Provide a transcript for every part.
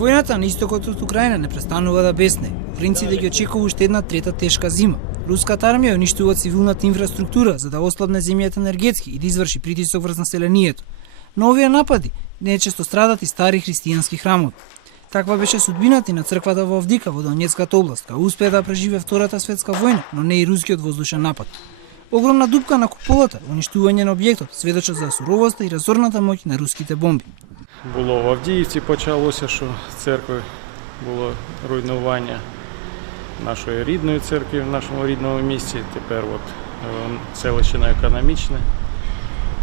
Војната на истокот од Украина не престанува да бесне. Украинците ги очекува уште една трета тешка зима. Руската армија уништува цивилната инфраструктура за да ослабне земјата енергетски и да изврши притисок врз населението. Но овие напади најчесто страдат и стари христијански храмови. Таква беше судбината и на црквата во Авдика во Донецката област, кај успеа да преживе Втората светска војна, но не и рускиот воздушен напад. Огромна дупка на куполата, уништување на објектот, сведочат за суровоста и разорната моќ на руските бомби. Було в Авдіївці почалося, що церкви було руйнування нашої рідної церкви в нашому рідному місті. Тепер селище на Економічне,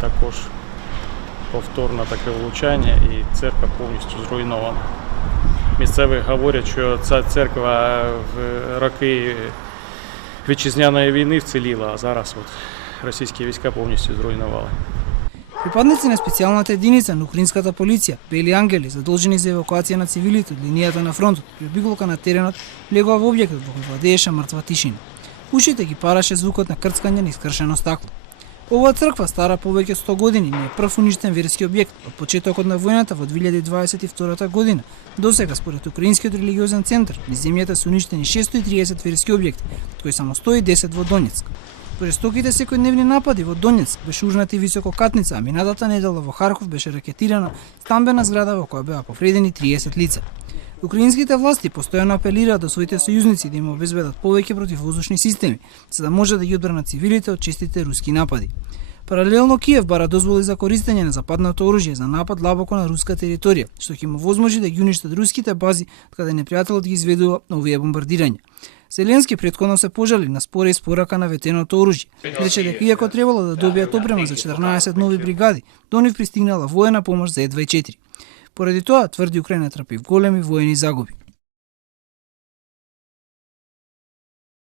також повторне таке влучання і церква повністю зруйнована. Місцеві говорять, що ця церква в роки вітчизняної війни вціліла, а зараз російські війська повністю зруйнували. Припадници на специјалната единица на украинската полиција, бели ангели, задолжени за евакуација на цивилите од линијата на фронтот, при обиколка на теренот, влегува во објектот во кој владееше мртва тишина. Ушите ги параше звукот на крцкање на искршено стакло. Оваа црква стара повеќе од 100 години не е прв уништен верски објект од почетокот на војната во 2022 година. Досега според Украинскиот религиозен центар, низ земјата се уништени 630 верски објекти, од кои само 110 во Донецк. Жестоките секојдневни напади во Донецк, Бешужната и Висококатница, а минатата недела во Харков беше ракетирана стамбена зграда во која беа повредени 30 лица. Украинските власти постојано апелираат до своите сојузници да им обезбедат повеќе противвоздушни системи, за да може да ги одбранат цивилите од честите руски напади. Паралелно Киев бара дозволи за користење на западното оружје за напад длабоко на руска територија, што ќе му возможи да ги уништат руските бази каде непријателот ги изведува овие бомбардирања. Зеленски претходно се пожали на спора и спорака на ветеното оружје. Рече дека иако требало да добијат опрема за 14 нови бригади, до нив пристигнала воена помош за едва 4. Поради тоа, тврди Украина трпи големи воени загуби.